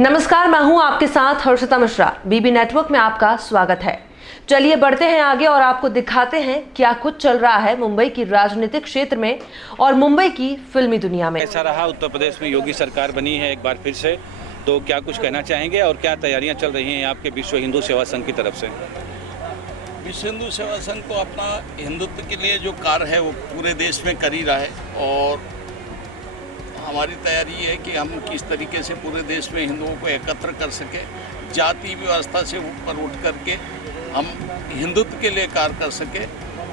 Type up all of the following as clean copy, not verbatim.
नमस्कार, मैं हूं आपके साथ हर्षिता मिश्रा। बीबी नेटवर्क में आपका स्वागत है। चलिए बढ़ते हैं आगे और आपको दिखाते हैं क्या कुछ चल रहा है मुंबई की राजनीतिक क्षेत्र में और मुंबई की फिल्मी दुनिया में। ऐसा रहा उत्तर प्रदेश में योगी सरकार बनी है एक बार फिर से, तो क्या कुछ कहना चाहेंगे और क्या तैयारियां चल रही हैं आपके विश्व हिंदू सेवा संघ की तरफ से? विश्व हिंदू सेवा संघ तो अपना हिंदुत्व के लिए जो कार्य है वो पूरे देश में कर ही रहा है और हमारी तैयारी है कि हम किस तरीके से पूरे देश में हिंदुओं को एकत्र कर सके, जाति व्यवस्था से ऊपर उठ करके हम हिंदुत्व के लिए कार्य कर सके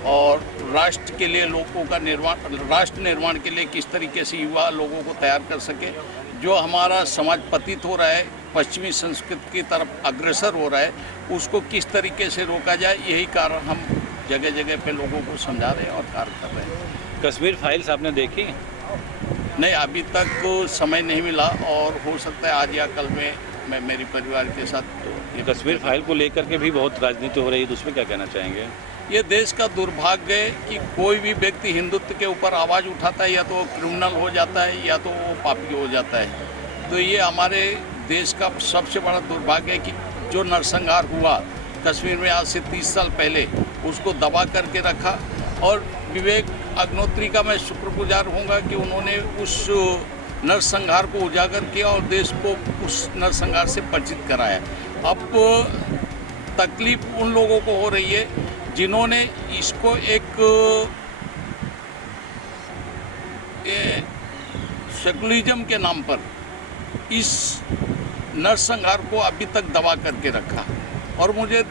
और राष्ट्र के लिए लोगों का राष्ट्र निर्माण के लिए किस तरीके से युवा लोगों को तैयार कर सके। जो हमारा समाज पतित हो रहा है, पश्चिमी संस्कृति की तरफ अग्रसर हो रहा है, उसको किस तरीके से रोका जाए, यही कार्य हम जगह जगह पे लोगों को समझा रहे हैं और कार्य कर रहे हैं। कश्मीर फाइल्स आपने देखी? नहीं, अभी तक समय नहीं मिला और हो सकता है आज या कल में मैं मेरे परिवार के साथ ये कश्मीर फाइल को लेकर के भी बहुत राजनीति हो रही है, तो उसमें क्या कहना चाहेंगे? ये देश का दुर्भाग्य है कि कोई भी व्यक्ति हिंदुत्व के ऊपर आवाज़ उठाता है या तो वो क्रिमिनल हो जाता है या तो वो पापी हो जाता है। तो ये हमारे देश का सबसे बड़ा दुर्भाग्य है कि जो नरसंहार हुआ कश्मीर में आज से 30 साल पहले, उसको दबा करके रखा और विवेक अग्निहोत्री का मैं शुक्रगुजार होऊंगा कि उन्होंने उस नरसंहार को उजागर किया और देश को उस नरसंहार से परिचित कराया। अब तकलीफ उन लोगों को हो रही है जिन्होंने इसको एक सेकुलरिज्म के नाम पर इस नरसंहार को अभी तक दबा करके रखा और मुझे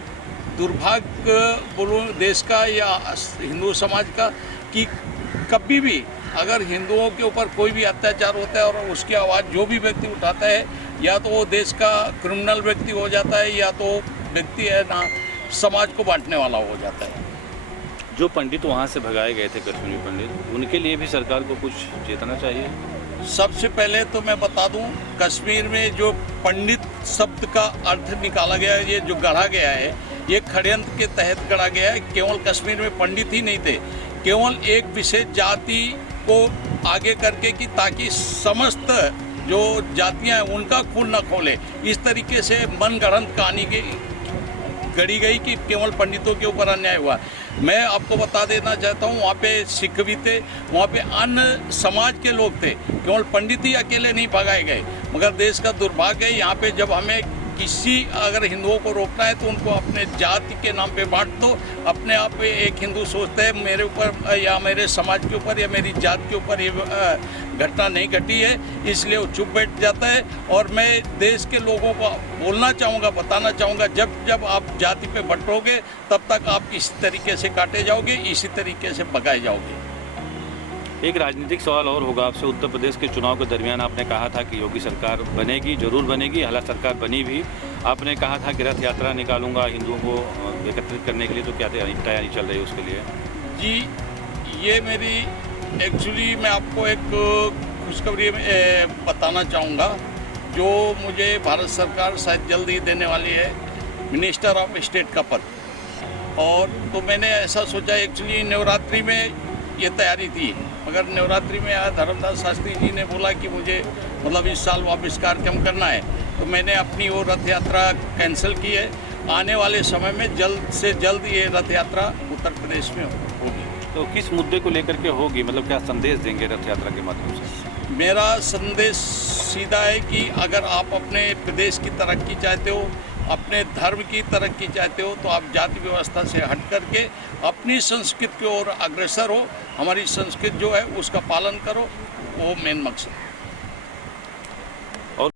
दुर्भाग्य बोलूँ देश का या हिंदू समाज का कि कभी भी अगर हिंदुओं के ऊपर कोई भी अत्याचार होता है और उसकी आवाज़ जो भी व्यक्ति उठाता है, या तो वो देश का क्रिमिनल व्यक्ति हो जाता है या तो व्यक्ति है ना समाज को बांटने वाला हो जाता है। जो पंडित वहाँ से भगाए गए थे, कश्मीरी पंडित, उनके लिए भी सरकार को कुछ चेतना चाहिए। सबसे पहले तो मैं बता दूं, कश्मीर में जो पंडित शब्द का अर्थ निकाला गया है, ये जो गढ़ा गया है, ये षड्यंत्र के तहत गढ़ा गया है। केवल कश्मीर में पंडित ही नहीं थे, केवल एक विशेष जाति को आगे करके कि ताकि समस्त जो जातियां हैं उनका खून न खोले, इस तरीके से मनगढ़ंत कहानी की गढ़ी गई कि केवल पंडितों के ऊपर अन्याय हुआ। मैं आपको बता देना चाहता हूँ, वहाँ पे सिख भी थे, वहाँ पे अन्य समाज के लोग थे, केवल पंडित ही अकेले नहीं भगाए गए। मगर देश का दुर्भाग्य है, यहाँ पे जब हमें किसी अगर हिंदुओं को रोकना है तो उनको अपने जाति के नाम पे बांट दो। अपने आप पे एक हिंदू सोचता है मेरे ऊपर या मेरे समाज के ऊपर या मेरी जात के ऊपर ये घटना नहीं घटी है, इसलिए वो चुप बैठ जाता है। और मैं देश के लोगों को बोलना चाहूँगा, बताना चाहूँगा, जब जब आप जाति पे बंटोगे तब तक आप इसी तरीके से काटे जाओगे, इसी तरीके से भगाए जाओगे। एक राजनीतिक सवाल और होगा आपसे। उत्तर प्रदेश के चुनाव के दरमियान आपने कहा था कि योगी सरकार बनेगी, जरूर बनेगी, हालांकि सरकार बनी भी। आपने कहा था कि रथ यात्रा निकालूंगा हिंदुओं को एकत्रित करने के लिए, तो क्या तैयारी चल रही है उसके लिए? जी, ये मेरी एक्चुअली मैं आपको एक खुशखबरी बताना चाहूँगा जो मुझे भारत सरकार शायद जल्द ही देने वाली है, मिनिस्टर ऑफ स्टेट का पद। और तो मैंने ऐसा सोचा, एक्चुअली नवरात्रि में ये तैयारी थी, मगर नवरात्रि में आया धर्मदास शास्त्री जी ने बोला कि मुझे मतलब इस साल वापस कार्यक्रम करना है, तो मैंने अपनी वो रथ यात्रा कैंसिल की है। आने वाले समय में जल्द से जल्द ये रथ यात्रा उत्तर प्रदेश में होगी। तो किस मुद्दे को लेकर के होगी, मतलब क्या संदेश देंगे रथ यात्रा के माध्यम से? मेरा संदेश सीधा है कि अगर आप अपने प्रदेश की तरक्की चाहते हो, अपने धर्म की तरक्की चाहते हो, तो आप जाति व्यवस्था से हट करके अपनी संस्कृति की ओर अग्रसर हो। हमारी संस्कृति जो है उसका पालन करो, वो मेन मकसद।